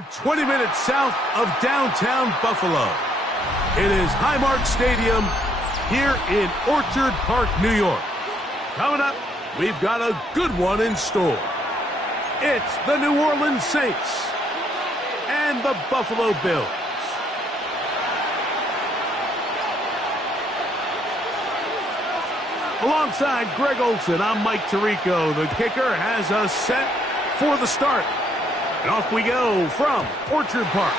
20 minutes south of downtown Buffalo. It is Highmark Stadium here in Orchard Park, New York. Coming up, we've got a good one in store. It's the New Orleans Saints and the Buffalo Bills. Alongside Greg Olson, I'm Mike Tirico. The kicker has us set for the start. And off we go from Orchard Park.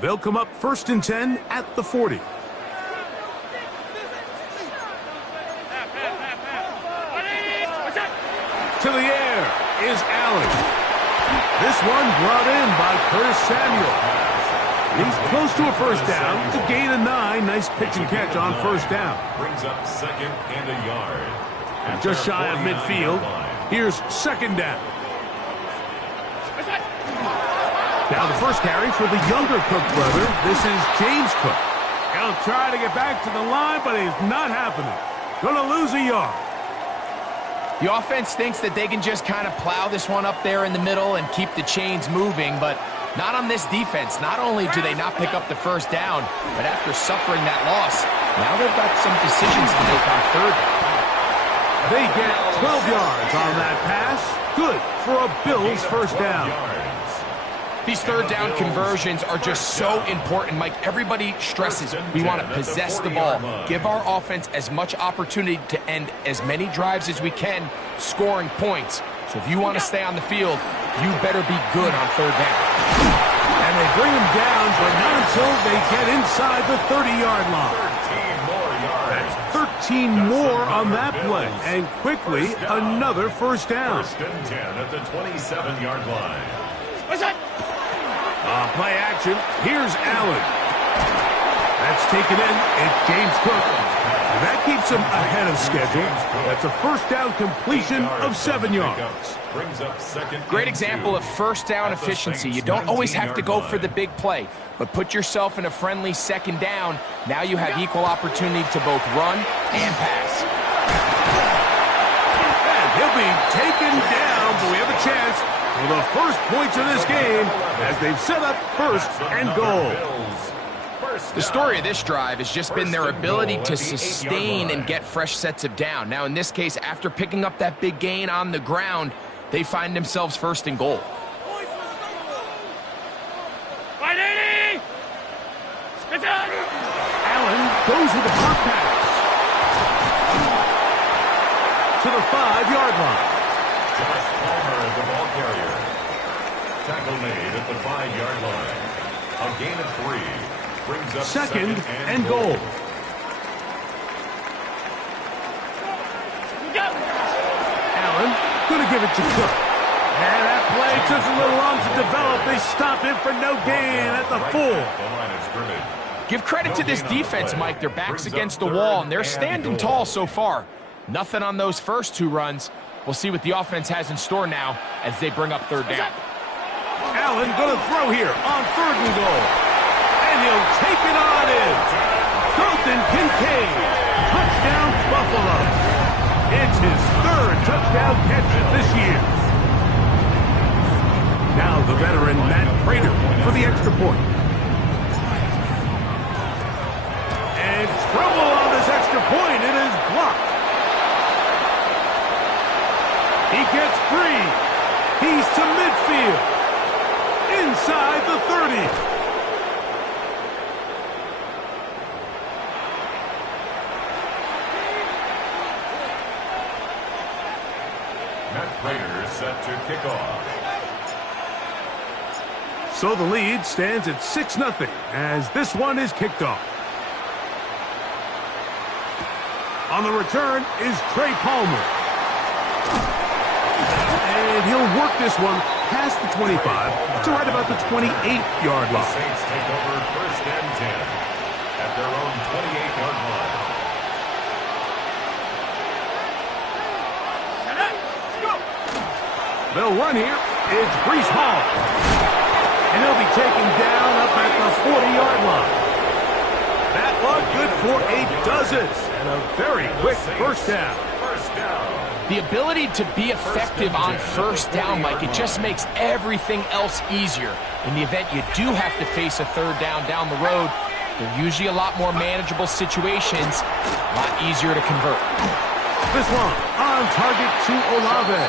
They'll come up 1st and 10 at the 40. To the air is Allen. This one brought in by Curtis Samuel. He's close to a first down. It's a gain of 9. Nice pitch and catch on first down. Brings up 2nd and a yard. Just shy of midfield. Here's 2nd down. Now the first carry for the younger Cook brother. This is James Cook. He'll try to get back to the line, but it's not happening. Gonna lose a yard. The offense thinks that they can just kind of plow this one up there in the middle and keep the chains moving, but not on this defense. Not only do they not pick up the first down, but after suffering that loss, now they've got some decisions to make on 3rd down. They get 12 yards on that pass. Good for a Bills first down. These 3rd down conversions are just so important, Mike. Everybody stresses we want to possess the ball, give our offense as much opportunity to end as many drives as we can, scoring points. So if you want to stay on the field, you better be good on 3rd down. And they bring him down, but not until they get inside the 30-yard line. That's 13 more on that play. And quickly, another first down. 1st and 10 at the 27-yard line. What's that? Play action. Here's Allen. That's taken in. It's James Cook. And that keeps him ahead of schedule. That's a first down completion of 7 yards. Brings up 2nd. Great example of first down efficiency. You don't always have to go for the big play, but put yourself in a friendly 2nd down. Now you have equal opportunity to both run and pass. And he'll be taken down, but we have a chance for the first points of this game as they've set up 1st and goal. The story of this drive has just been their ability to sustain and get fresh sets of down. Now, in this case, after picking up that big gain on the ground, they find themselves 1st and goal. Allen goes with a hot pass to the 5-yard line. Josh Palmer is the ball carrier. Tackle made at the 5-yard line. A gain of 3. Brings up 2nd and goal. Allen gonna give it to Cook. And that play took a little long to develop. They stopped it for no gain at the 4. Give credit to this defense, Mike. Their back's against the wall, and they're standing tall so far. Nothing on those first 2 runs. We'll see what the offense has in store now as they bring up 3rd down. Allen gonna throw here on 3rd and goal. And he'll take it on in. Dalton Kincaid. Touchdown Buffalo. It's his 3rd touchdown catch this year. Now the veteran Matt Prater for the extra point. And trouble on this extra point. It is blocked. He gets free. He's to midfield. Inside the 30. Matt Prater set to kick off. So the lead stands at 6-0 as this one is kicked off. On the return is Trey Palmer. And he'll work this one past the 25 to right about the 28-yard line. The Saints take over 1st and 10 at their own 28-yard line. Let's go. They'll run here. It's Breece Hall. And he'll be taken down up at the 40-yard line. That one good for a dozen. And a very quick first down. The ability to be effective on first down, Mike, it just makes everything else easier. In the event you do have to face a third down the road, they're usually a lot more manageable situations, a lot easier to convert. This one on target to Olave.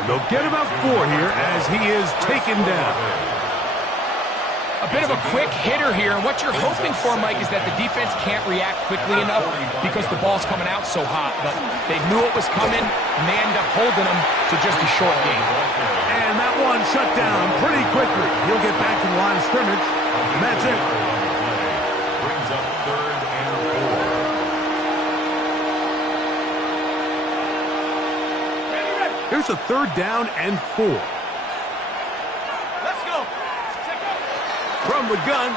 And they'll get about 4 here as he is taken down. A bit of a quick hitter here, and what you're hoping for, Mike, is that the defense can't react quickly enough because the ball's coming out so hot. But they knew it was coming, and they end up holding them to just a short game. And that one shut down pretty quickly. He'll get back to the line of scrimmage, and that's it. Brings up 3rd and 4. Here's a 3rd down and 4. From the gun,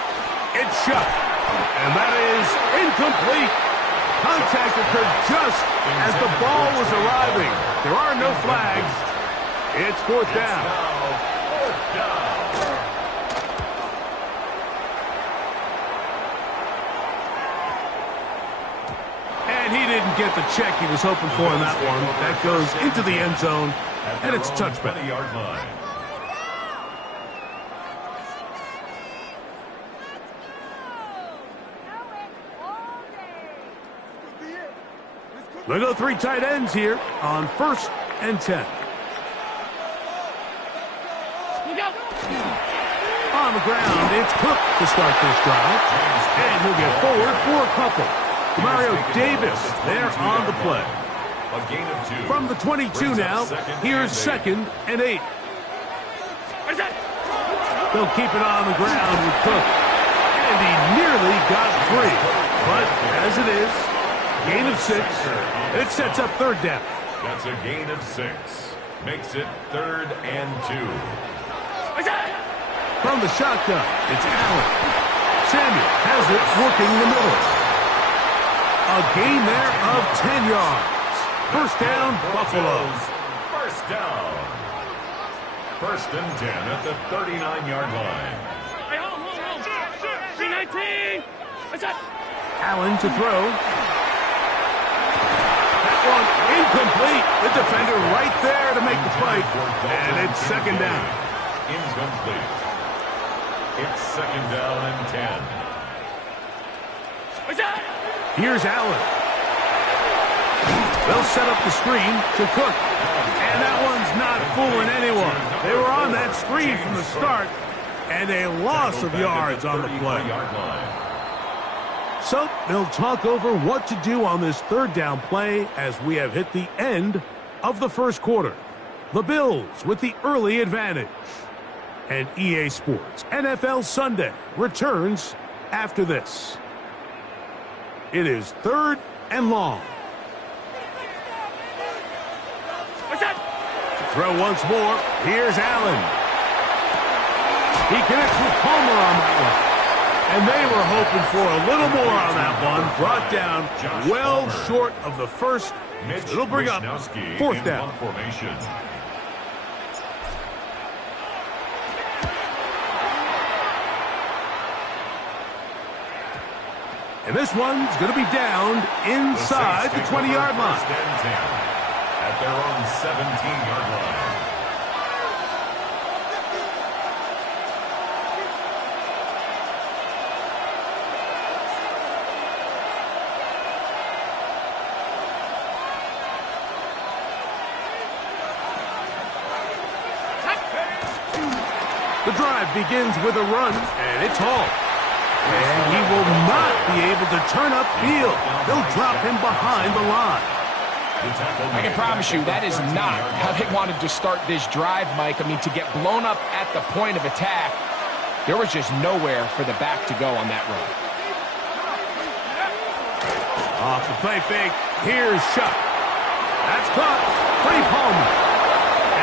it's shot. And that is incomplete. Contact occurred just as the ball was arriving. There are no flags. It's 4th down. And he didn't get the check he was hoping for in that one. That goes into the end zone, and it's a touchback. They go 3 tight ends here on 1st and 10. On the ground, it's Cook to start this drive. And he'll get forward for a couple. Mario Davis there on the play. From the 22 now, here's 2nd and 8. They'll keep it on the ground with Cook. And he nearly got free. But as it is, gain of 6. It sets up 3rd down. That's a gain of 6. Makes it 3rd and 2. From the shotgun, it's Allen. Samuel has it working the middle. A gain there of 10 yards. 1st down, Buffalo. First down. 1st and 10 at the 39-yard line. Allen to throw. One incomplete. The defender right there to make the play. And it's 2nd down. Incomplete. It's 2nd down and 10. Here's Allen. They'll set up the screen to Cook. And that one's not fooling anyone. They were on that screen from the start. And a loss of yards on the play. So they'll talk over what to do on this 3rd down play as we have hit the end of the 1st quarter. The Bills with the early advantage. And EA Sports NFL Sunday returns after this. It is 3rd and long. To throw once more. Here's Allen. He connects with Palmer on that one. And they were hoping for a little more on that one. Brought down well short of the 1st. It'll bring up 4th down. And this one's going to be downed inside the 20-yard line. At their own 17-yard line. The drive begins with a run, and it's Hall. And he will not be able to turn upfield. They'll drop him behind the line. I can promise you that is not how they wanted to start this drive, Mike. I mean, to get blown up at the point of attack, there was just nowhere for the back to go on that run. Off the play fake, here's Shuck. That's caught. Trey Palmer.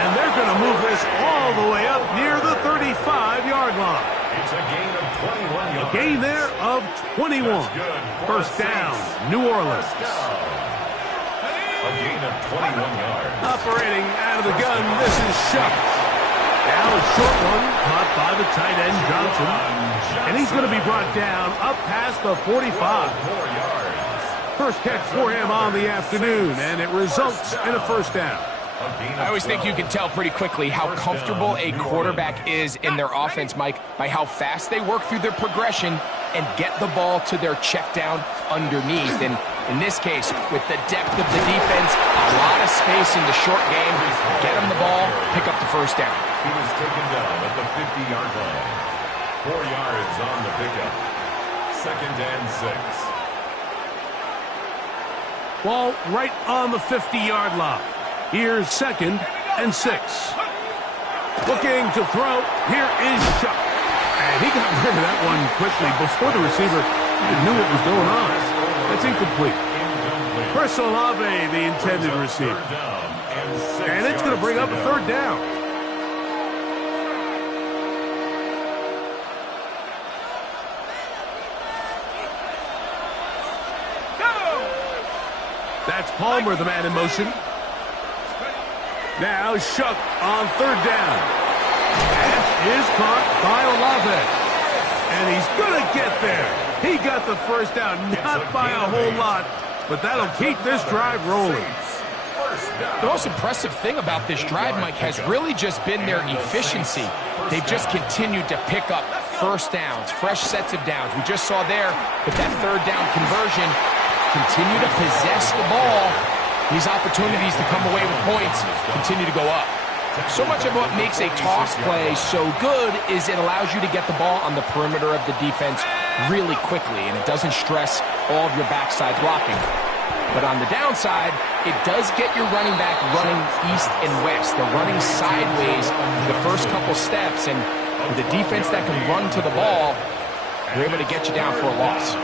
And they're going to move this all the way up near the 35-yard line. It's a gain of 21 yards. A gain there of 21. First down, New Orleans. A gain of 21 yards. Operating out of the gun, this is Shuck. Now a short one caught by the tight end Johnson. And he's going to be brought down up past the 45. 4 yards. First catch for him on the afternoon, and it results in a first down. I always think you can tell pretty quickly how comfortable a quarterback is in their offense, Mike, by how fast they work through their progression and get the ball to their check down underneath. And in this case, with the depth of the defense, a lot of space in the short game, get them the ball, pick up the first down. He was taken down at the 50-yard line. 4 yards on the pickup. 2nd and 6. Ball right on the 50-yard line. Here's 2nd and 6. Looking to throw. Here is Shough. And he got rid of that one quickly before the receiver knew what was going on. That's incomplete. Chris Olave, the intended receiver. And it's going to bring up a 3rd down. That's Palmer, the man in motion. Now Shough on 3rd down. Pass is caught by Olave. And he's going to get there. He got the first down, not by a whole lot, but that'll keep this drive rolling. The most impressive thing about this drive, Mike, has really just been their efficiency. They've just continued to pick up first downs, fresh sets of downs. We just saw there with that 3rd down conversion, continue to possess the ball. These opportunities to come away with points continue to go up. So much of what makes a toss play so good is it allows you to get the ball on the perimeter of the defense really quickly, and it doesn't stress all of your backside blocking. But on the downside, it does get your running back running east and west. They're running sideways the first couple steps, and with a defense that can run to the ball, they're able to get you down for a loss.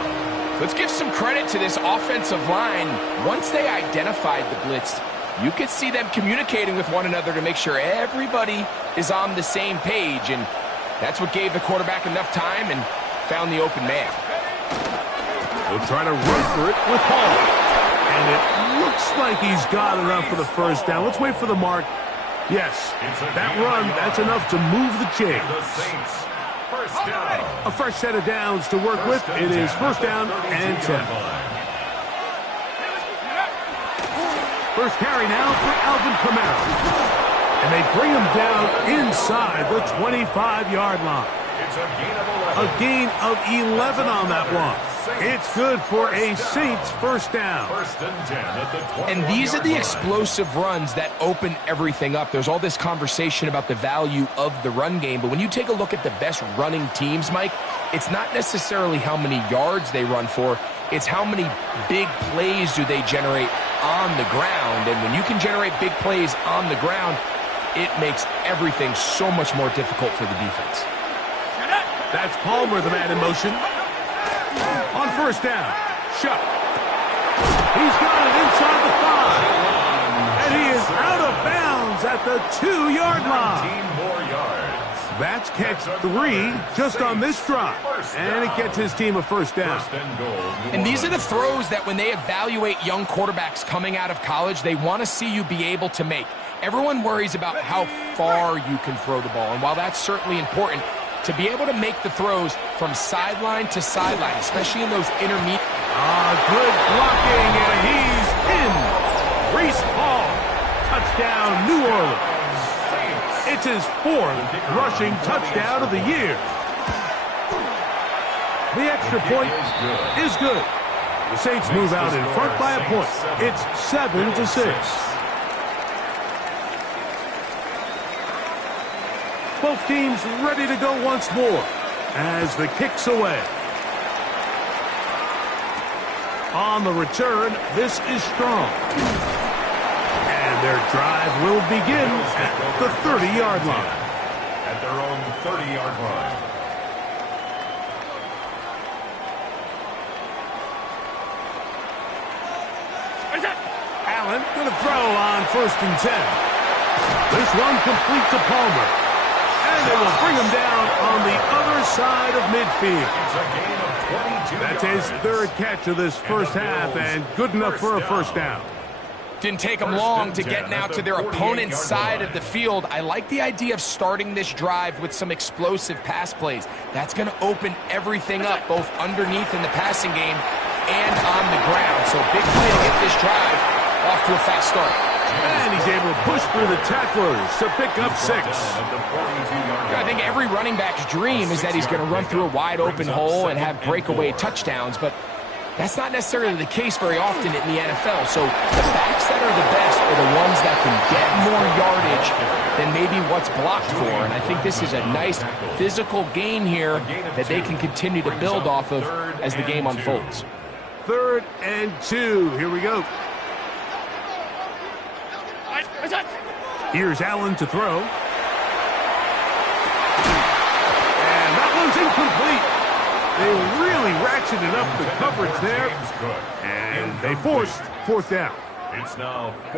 Let's give some credit to this offensive line. Once they identified the blitz, you could see them communicating with one another to make sure everybody is on the same page, and that's what gave the quarterback enough time and found the open man. We'll try to run for it with Hall. And it looks like he's got enough for the first down. Let's wait for the mark. Yes, that run, that's enough to move the chains. A fresh set of downs to work with. It is 1st down and 10. First carry now for Alvin Kamara. And they bring him down inside the 25-yard line. A gain of 11 on that one. It's good for a Saints first down. And these are the explosive runs that open everything up. There's all this conversation about the value of the run game, but when you take a look at the best running teams, Mike, it's not necessarily how many yards they run for, it's how many big plays do they generate on the ground. And when you can generate big plays on the ground, it makes everything so much more difficult for the defense. That's Palmer, the man in motion. On first down, Shough. He's got it inside the 5. And he is out of bounds at the 2-yard line. 15 more yards. That's catch 3 just on this drive. And it gets his team a first down. And these are the throws that when they evaluate young quarterbacks coming out of college, they want to see you be able to make. Everyone worries about how far you can throw the ball. And while that's certainly important, to be able to make the throws from sideline to sideline, especially in those intermediate. Good blocking, and he's in. Breece Hall, touchdown, New Orleans. It's his 4th rushing touchdown of the year. The extra point is good. The Saints move out in front by a point. It's 7-6. Both teams ready to go once more as the kick's away. On the return, this is strong. And their drive will begin at the 30-yard line. At their own 30-yard line. Allen going to throw on 1st and 10. This one complete to Palmer. And they will bring him down on the other side of midfield. That's his 3rd catch of this first half, and good enough for a first down. Didn't take them long to get now to their opponent's side of the field. I like the idea of starting this drive with some explosive pass plays. That's going to open everything up, both underneath in the passing game and on the ground. So big play to get this drive off to a fast start. And he's able to push through the tacklers to pick up 6. I think every running back's dream is that he's going to run through a wide open hole and have breakaway touchdowns, but that's not necessarily the case very often in the NFL. So the backs that are the best are the ones that can get more yardage than maybe what's blocked for. And I think this is a nice physical gain here that they can continue to build off of as the game unfolds. 3rd and 2. Here we go. Here's Allen to throw. And that one's incomplete. They really ratcheted up the coverage there, and they forced 4th down.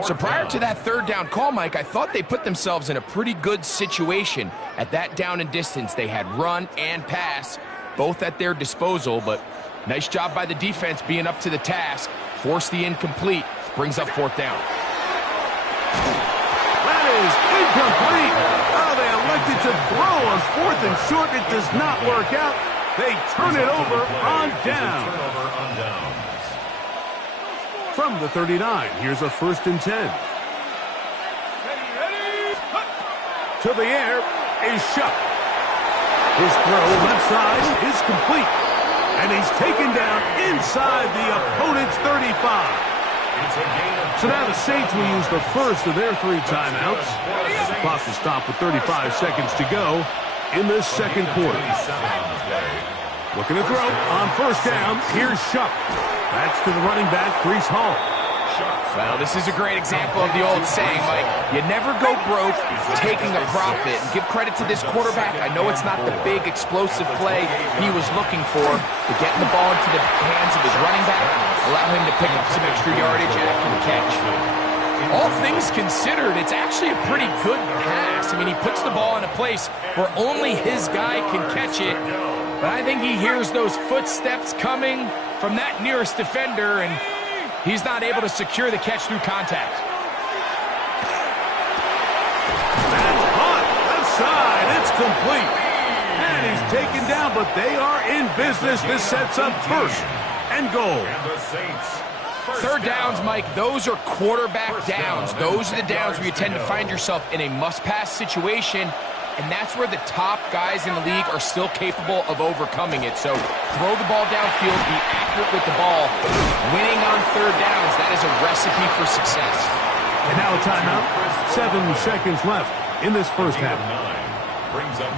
So prior to that 3rd down call, Mike, I thought they put themselves in a pretty good situation at that down and distance. They had run and pass, both at their disposal, but nice job by the defense being up to the task. Force the incomplete, brings up 4th down. That is incomplete. Oh, they elected to throw on 4th and short. It does not work out. They turn it over on down. From the 39, here's a 1st and 10. To the air is Shuck. His throw left side is complete. And he's taken down inside the opponent's 35. So now the Saints will use the first of their 3 timeouts. The clock will stop with 35 seconds to go in this 2nd quarter. Looking to throw on 1st down. Here's Shuck. That's to the running back, Breece Hall. Well, this is a great example of the old saying, Mike. You never go broke taking a profit. And give credit to this quarterback. I know it's not the big explosive play he was looking for, but getting the ball into the hands of his running back, allow him to pick up some extra yardage after the catch. All things considered, it's actually a pretty good pass. I mean, he puts the ball in a place where only his guy can catch it. But I think he hears those footsteps coming from that nearest defender, and he's not able to secure the catch through contact. That's hot. Left side. It's complete. And he's taken down, but they are in business. This sets up 1st and goal. 3rd downs, Mike, those are quarterback downs. Those are the downs where you tend to find yourself in a must-pass situation, and that's where the top guys in the league are still capable of overcoming it. So throw the ball downfield, be accurate with the ball. Winning on 3rd downs, that is a recipe for success. And now a timeout. 7 seconds left in this 1st half.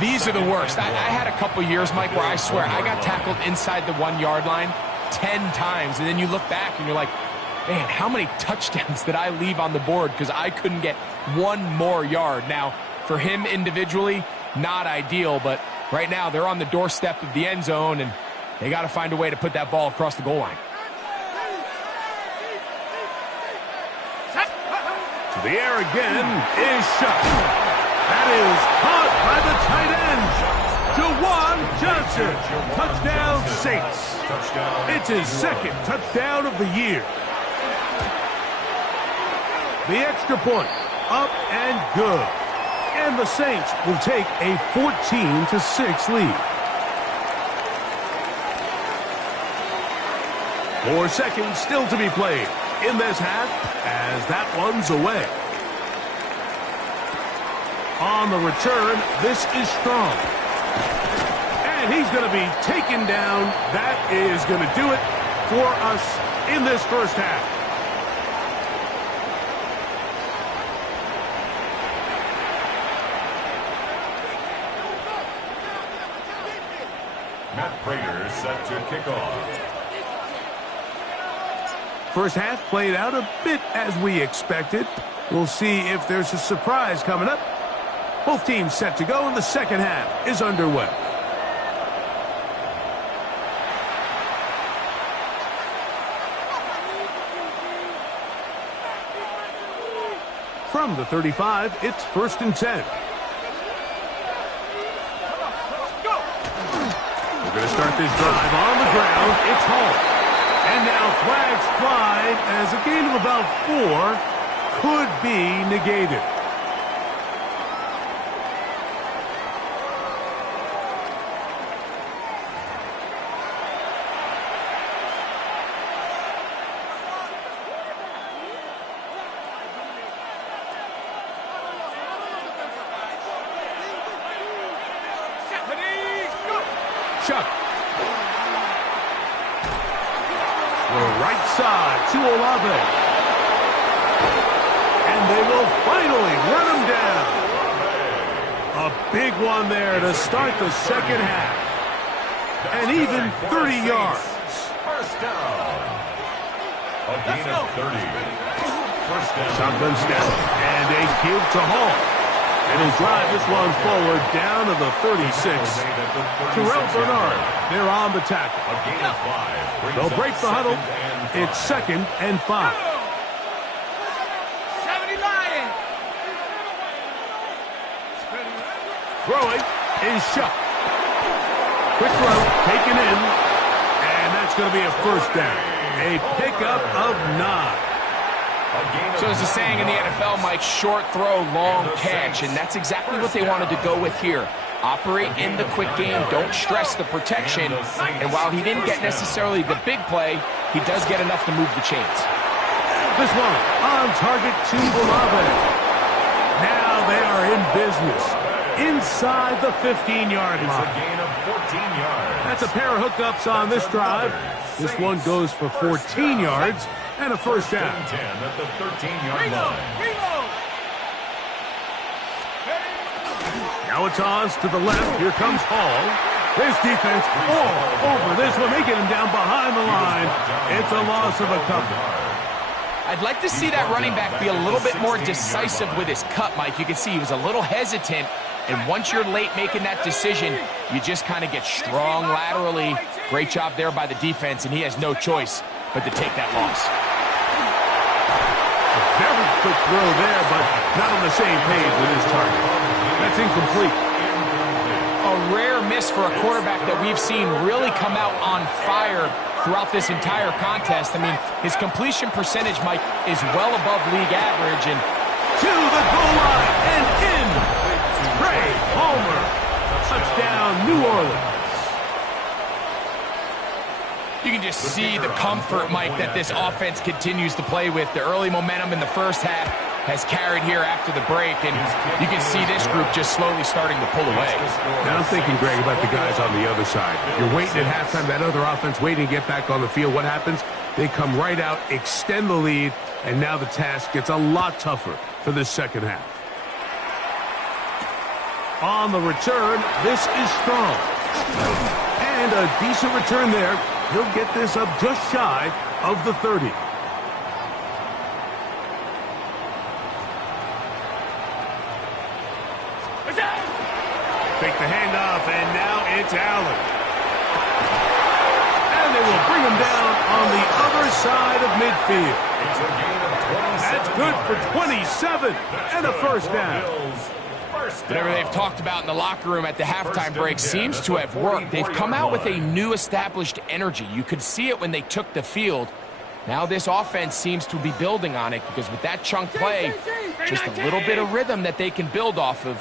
These are the worst. I had a couple years, Mike, where I swear I got tackled inside the 1-yard line 10 times, and then you look back and you're like, man, how many touchdowns did I leave on the board because I couldn't get 1 more yard? Now, for him individually, not ideal, but right now they're on the doorstep of the end zone, and they got to find a way to put that ball across the goal line. To the air again is Shuck. That is caught by the tight end, Juwan Johnson. Touchdown, Saints. It's his 2nd touchdown of the year. The extra point, up and good. And the Saints will take a 14-6 lead. 4 seconds still to be played in this half as that one's away. On the return, this is Strong. And he's going to be taken down. That is going to do it for us in this 1st half. Matt Prater set to kick off. 1st half played out a bit as we expected. We'll see if there's a surprise coming up. Both teams set to go, and the 2nd half is underway. From the 35, it's 1st and 10. We're going to start this drive on the ground. It's Hall. And now flags fly as a gain of about 4 could be negated. Chuck. The right side to Olave. And they will finally run him down. A big one there to start the second half. And even 30 yards. First down. A gain of 30. First down. Shotgun snap. And a give to Hall. And he'll drive this one forward down to the 36. Terrell Bernard, they're on the tackle. A gain of 5. They'll break the huddle. It's 2nd and 5. 70 Lions. Throwing is Shuck. Quick throw, taken in. And that's going to be a first down. A pickup of 9. So there's a saying in the NFL, Mike, short throw, long catch, and that's exactly what they wanted to go with here. Operate in the quick game, don't stress the protection, and while he didn't get necessarily the big play, he does get enough to move the chains. This one on target to Olave. Now they are in business inside the 15-yard line. A gain of 14 yards. That's a pair of hookups on this drive. This one goes for 14 yards. And a first down. 10 at the 13-yard line. Now it's Oz to the left. Here comes Hall. This defense all over this one. They get him down behind the line. It's a loss of a couple. I'd like to see that running back be a little bit more decisive with his cut, Mike. You can see he was a little hesitant. And once you're late making that decision, you just kind of get strong laterally. Great job there by the defense, and he has no choice but to take that loss. Very quick throw there, but not on the same page with his target. That's incomplete. A rare miss for a quarterback that we've seen really come out on fire throughout this entire contest. I mean, his completion percentage, Mike, is well above league average. And to the goal line and in. Trey Palmer. Touchdown, New Orleans. You can just see the comfort, Mike, that this offense continues to play with. The early momentum in the first half has carried here after the break, and you can see this group just slowly starting to pull away. Now I'm thinking, Greg, about the guys on the other side. You're waiting at halftime, that other offense waiting to get back on the field. What happens? They come right out, extend the lead, and now the task gets a lot tougher for this second half. On the return, this is strong. And a decent return there. He'll get this up just shy of the 30. Fake the handoff, and now it's Allen. And they will bring him down on the other side of midfield. It's a gain of 27. That's good for 27 and a first down. Whatever they've talked about in the locker room at the halftime break seems to have worked. They've come out with a new established energy. You could see it when they took the field. Now this offense seems to be building on it because with that chunk play, just a little bit of rhythm that they can build off of.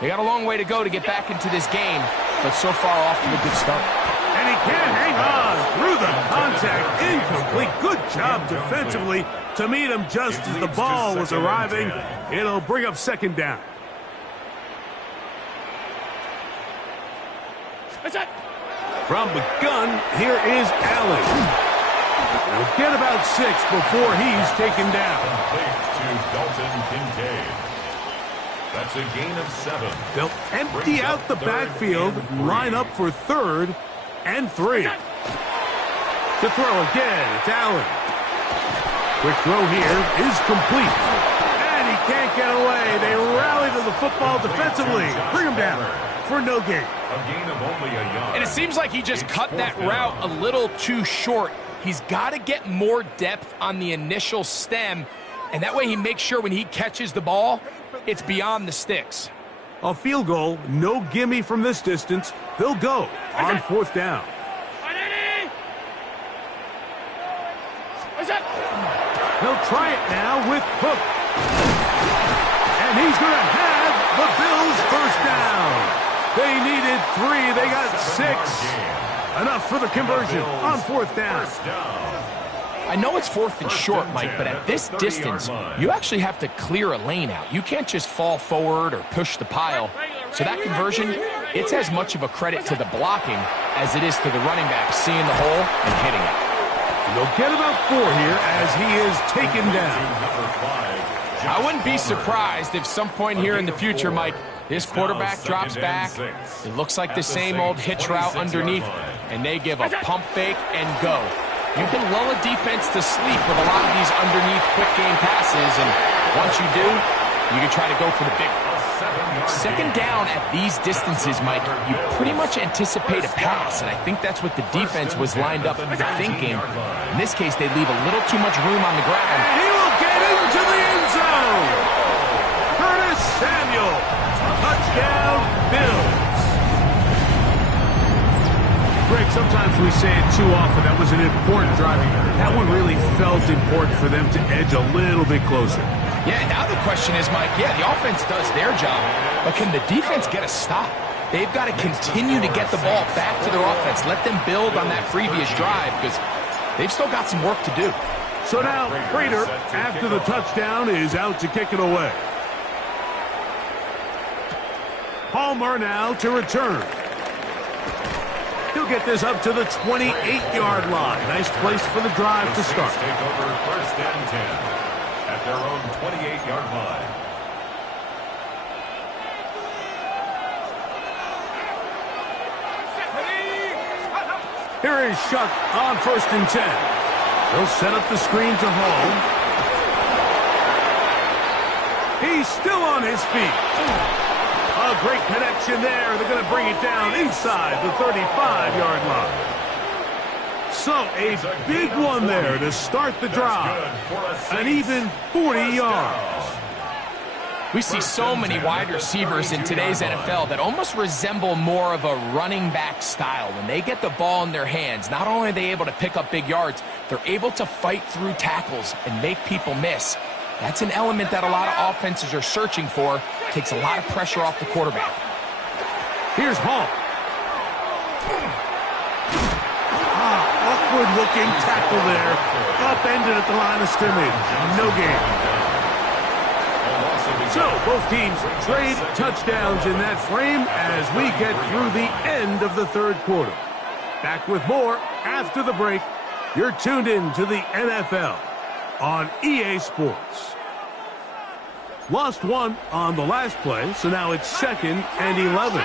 They got a long way to go to get back into this game, but so far off to a good start. And he can't hang on through the contact. Incomplete. Good job defensively to meet him just as the ball was arriving. It'll bring up second down. From the gun, here is Allen. He'll get about 6 before he's taken down. To Dalton Kincaid. That's a gain of 7. They'll empty out the backfield, line up for 3rd and 3. To throw again, it's Allen. Quick throw here is complete. And he can't get away. They rally to the football defensively. Bring him down for no gain. A gain of only a yard. And it seems like he just cut that route a little too short. He's got to get more depth on the initial stem, and that way he makes sure when he catches the ball, it's beyond the sticks. A field goal, no gimme from this distance. They'll go on 4th down. He'll try it now with Hook. And he's going to have the Bills first down. They needed 3. They got 6. Enough for the conversion on 4th down. I know it's 4th and short, Mike, but at this distance, you actually have to clear a lane out. You can't just fall forward or push the pile. So that conversion, it's as much of a credit to the blocking as it is to the running back seeing the hole and hitting it. And they'll get about 4 here as he is taken down. I wouldn't be surprised if some point here in the future, Mike, this quarterback drops back. It looks like the same old hitch route underneath, and they give a pump fake and go. You can lull a defense to sleep with a lot of these underneath quick game passes, and once you do, you can try to go for the big one. 2nd down at these distances, Mike, you pretty much anticipate a pass, and I think that's what the defense was lined up thinking. In this case, they leave a little too much room on the ground. And he will get into the end zone. Curtis Samuel, touchdown Bills. Greg, sometimes we say it too often. That was an important driving. That one really felt important for them to edge a little bit closer. Yeah, now the question is, Mike, yeah, the offense does their job, but can the defense get a stop? They've got to continue to get the ball back to their offense. Let them build on that previous drive because they've still got some work to do. So now, Prater, after the touchdown, is out to kick it away. Palmer now to return. He'll get this up to the 28-yard line. Nice place for the drive to start. Take over 1st and 10 at their own 28-yard line. Here is Shuck on 1st and 10. He'll set up the screen to Hall. He's still on his feet. A great connection there. They're going to bring it down inside the 35-yard line. So a big one there to start the drive. An even 40 yards. We see so many wide receivers in today's NFL that almost resemble more of a running back style. When they get the ball in their hands, not only are they able to pick up big yards, they're able to fight through tackles and make people miss. That's an element that a lot of offenses are searching for. Takes a lot of pressure off the quarterback. Here's Hall. Awkward-looking tackle there. Upended at the line of scrimmage. No gain. So, both teams trade touchdowns in that frame as we get through the end of the 3rd quarter. Back with more after the break. You're tuned in to the NFL on EA Sports. Lost 1 on the last play, so now it's 2nd and 11.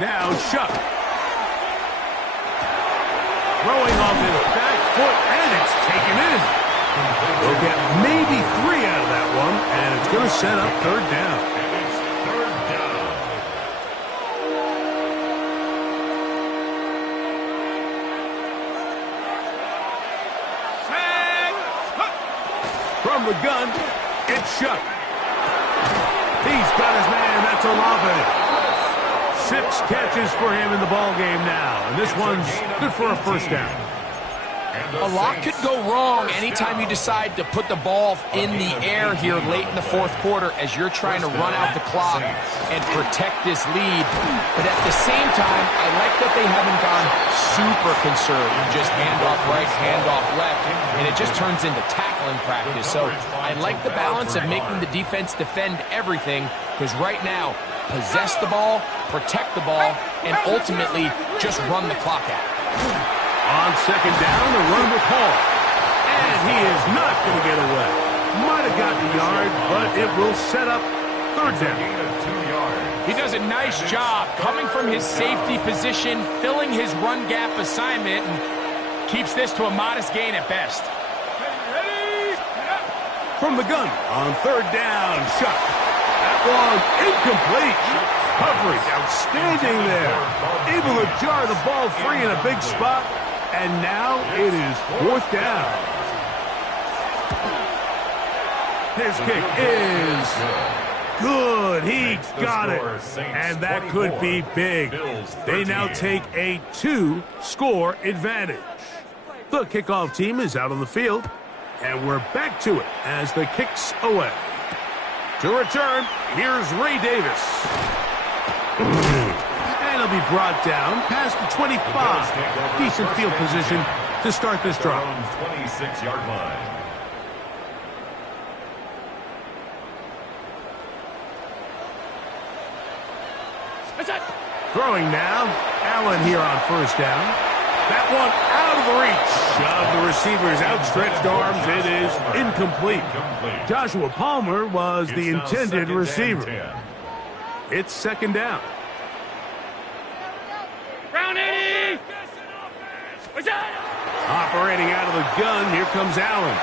Now Shuck. Throwing off his back foot, and it's taken in. They'll get maybe 3 out of that one, and it's going to set up 3rd down. From the gun, it's Shuck. He's got his man, that's Olave. 6 catches for him in the ball game now, and this one's good for a 1st down. A lot could go wrong anytime you decide to put the ball in the air here late in the 4th quarter as you're trying to run out the clock and protect this lead. But at the same time, I like that they haven't gone super conserved. Just handoff right, handoff left, and it just turns into tackling practice. So I like the balance of making the defense defend everything because right now, possess the ball, protect the ball, and ultimately just run the clock out. On 2nd down, a run with Hall. And he is not going to get away. Might have gotten a yard, but it will set up 3rd down. He does a nice job coming from his safety position, filling his run gap assignment, and keeps this to a modest gain at best. From the gun, on 3rd down, Shuck. That one incomplete. Coverage outstanding there. Able to jar the ball free in a big spot. And now it is 4th down. His kick is good. He got it. And that could be big. They now take a 2-score advantage. The kickoff team is out on the field. And we're back to it as the kick's away. To return, here's Ray Davis. And he'll be brought down past the 25. Decent field position to start this drive. 26-yard line. Throwing now. Allen here on first down. That one out of the reach of the receiver's outstretched arms. It is incomplete. Joshua Palmer was the intended receiver. It's second down. Operating out of the gun, here comes Allen.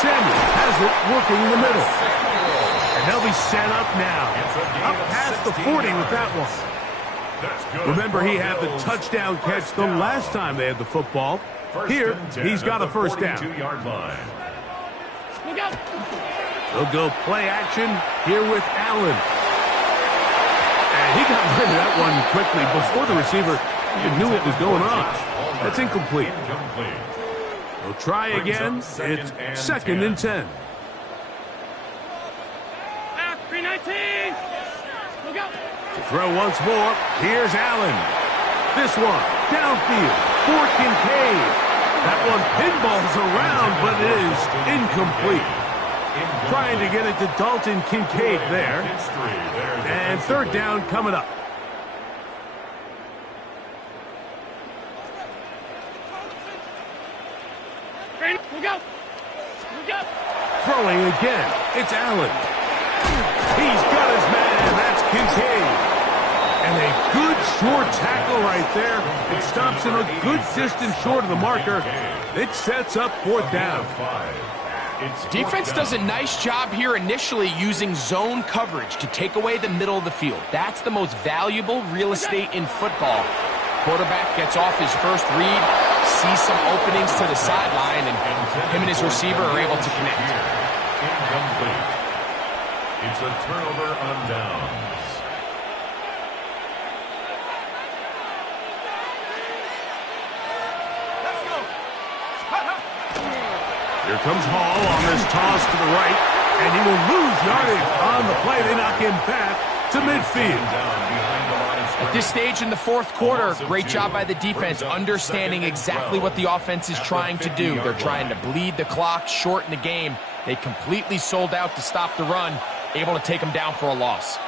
Samuel has it working in the middle. And they'll be set up now. Up past the 40 with that one. Remember, he had the touchdown catch the last time they had the football. Here, he's got a first down. They'll go play action here with Allen. And he got rid of that one quickly before the receiver even knew what was going on. That's incomplete. They'll try again. It's second and 10. To throw once more, here's Allen. This one, downfield, for Kincaid. That one pinballs around, but it is incomplete. Trying to get it to Dalton Kincaid there. And third down coming up. Throwing again, it's Allen. He's got his man, that's Kincaid. And a good short tackle right there. It stops him a good distance short of the marker. It sets up fourth down. Defense does a nice job here initially using zone coverage to take away the middle of the field. That's the most valuable real estate in football. Quarterback gets off his first read, sees some openings to the sideline, and him and his receiver are able to connect. Incomplete. It's a turnover on downs. Here comes Hall on this toss to the right, and he will lose yardage on the play. They knock him back to midfield. At this stage in the fourth quarter, great job by the defense, understanding exactly what the offense is trying to do. They're trying to bleed the clock, shorten the game. They completely sold out to stop the run, able to take them down for a loss.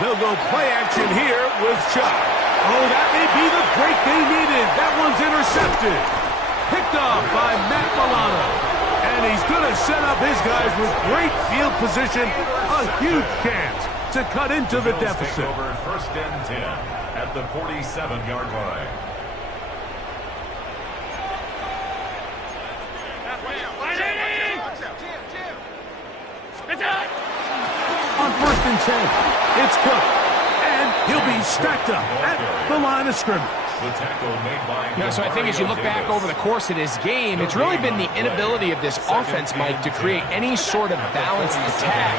They'll go play action here with Chuck. Oh, that may be the break they needed. That one's intercepted. Picked off by Matt Milano. And he's going to set up his guys with great field position. A huge chance to cut into the deficit. Over first and 10 at the 47-yard line. On first and 10, it's Cook. And he'll be stacked up at the line of scrimmage. So I think as you look back over the course of this game, it's really been the inability of this offense, Mike, to create any sort of balanced attack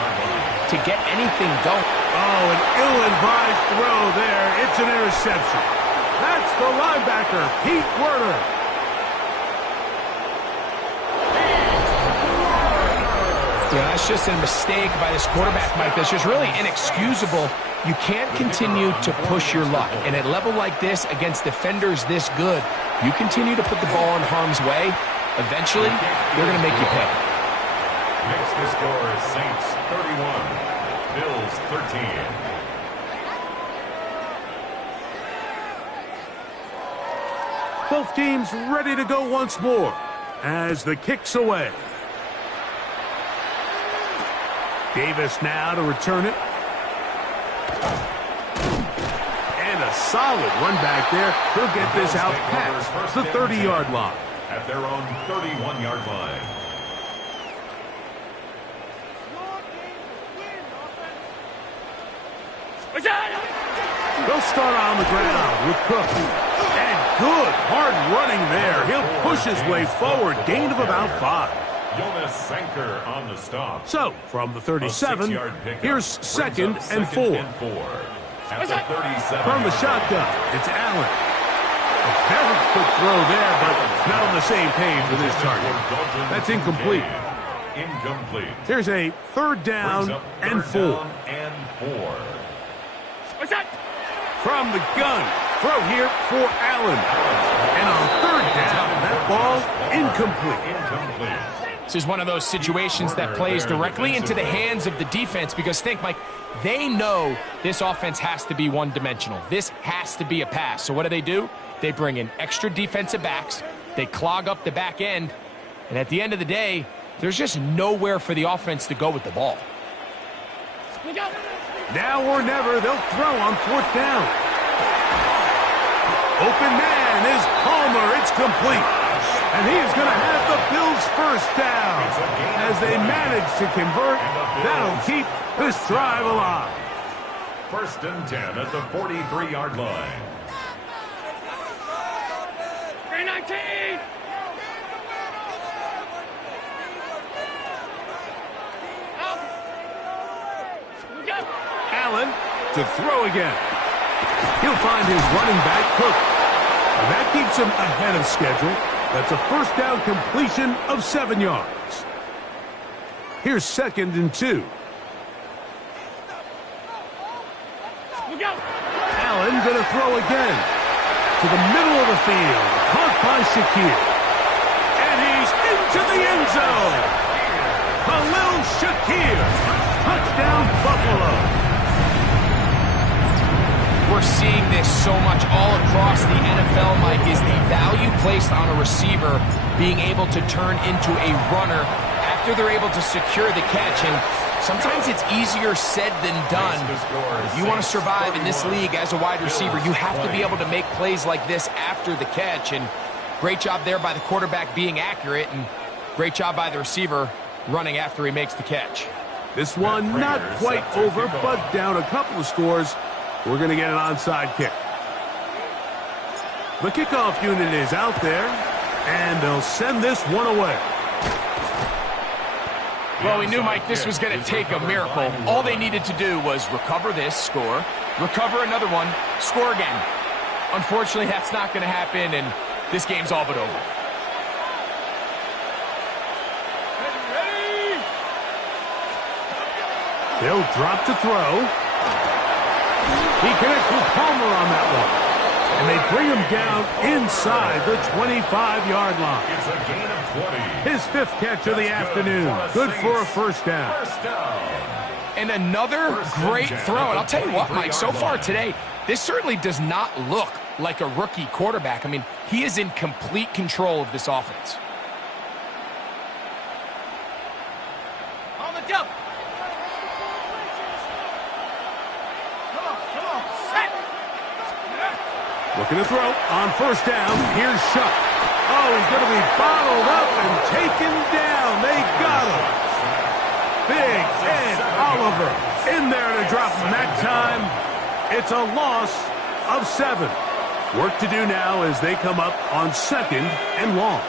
to get anything going. Oh, an ill-advised throw there. It's an interception. That's the linebacker, Pete Werner. Yeah, that's just a mistake by this quarterback, Mike. That's just really inexcusable. You can't continue to push your luck. And at a level like this, against defenders this good, you continue to put the ball in harm's way, eventually, they're going to make you pay. Next to score is Saints 31, Bills 13. Both teams ready to go once more as the kick's away. Davis now to return it. And a solid run back there. He'll get this out past the 30-yard line. At their own 31-yard line. They'll start on the ground with Cook. And good hard running there. He'll push his way forward. Gain of about 5. Jonas Sanker on the stop. So, from the 37, here's second and 4. At the 37. From the shotgun, it's Allen. A very quick throw there, but not on the same page with his target. That's incomplete. Incomplete. Here's a third down and 4. From the gun, throw here for Allen. And on third down, that ball incomplete. This is one of those situations that plays directly into the hands of the defense because think, Mike, they know this offense has to be one-dimensional. This has to be a pass. So what do? They bring in extra defensive backs. They clog up the back end. And at the end of the day, there's just nowhere for the offense to go with the ball. Now or never, they'll throw on fourth down. Open man is Palmer. It's complete. And he is going to have the Bills first down. As they manage to convert, that'll keep this drive alive. First and 10 at the 43-yard line. 319! Allen to throw again. He'll find his running back, Cook. And that keeps him ahead of schedule. That's a first down completion of 7 yards. Here's second and 2. Allen going to throw again. To the middle of the field. Caught by Shakir. And he's into the end zone. Khalil Shakir. Touchdown, Buffalo. We're seeing this so much all across the NFL, Mike, is the value placed on a receiver being able to turn into a runner after they're able to secure the catch. And sometimes it's easier said than done. If you want to survive in this league as a wide receiver, you have to be able to make plays like this after the catch. And great job there by the quarterback being accurate, and great job by the receiver running after he makes the catch. This one not quite over, but down a couple of scores. We're going to get an onside kick. The kickoff unit is out there, and they'll send this one away. Well, we knew, Mike, this was going to take a miracle. All they needed to do was recover this, score, recover another one, score again. Unfortunately, that's not going to happen, and this game's all but over. They'll drop to throw. He connects with Palmer on that one. And they bring him down inside the 25-yard line. It's a gain of 20. His fifth catch of the afternoon. Good for a first down. And another great throw. And I'll tell you what, Mike, so far today, this certainly does not look like a rookie quarterback. I mean, he is in complete control of this offense. On the jump! Looking to throw on first down. Here's Shuck. Oh, he's going to be bottled up and taken down. They got him. Big Ed Oliver in there to drop him that time. It's a loss of 7. Work to do now as they come up on second and long.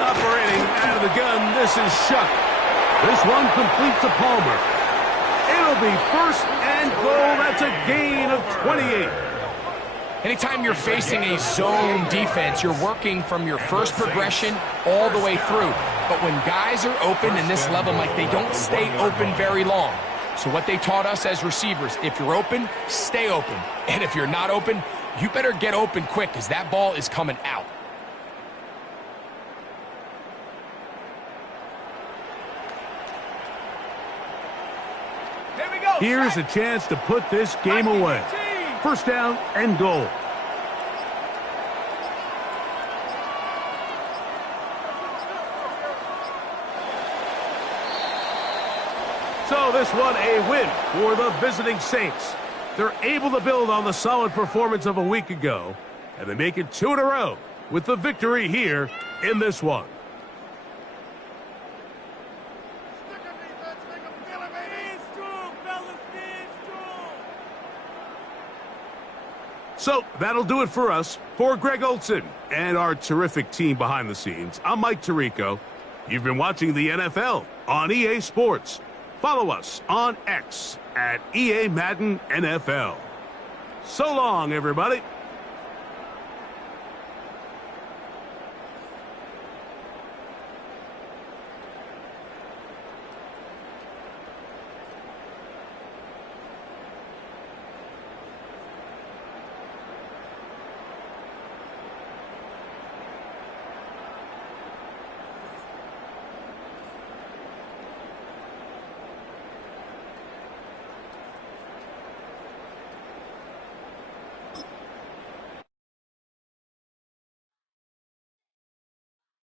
Operating out of the gun, this is Shuck. This one complete to Palmer. It'll be first and goal. That's a gain of 28. Anytime you're facing a zone defense, you're working from your first progression all the way through. But when guys are open in this level, Mike, they don't stay open very long. So what they taught us as receivers, if you're open, stay open. And if you're not open, you better get open quick because that ball is coming out. Here's a chance to put this game away. First down and goal. So this one a win for the visiting Saints. They're able to build on the solid performance of a week ago, and they make it 2 in a row with the victory here in this one. So that'll do it for us. For Greg Olson and our terrific team behind the scenes, I'm Mike Tirico. You've been watching the NFL on EA Sports. Follow us on X at EA Madden NFL. So long, everybody.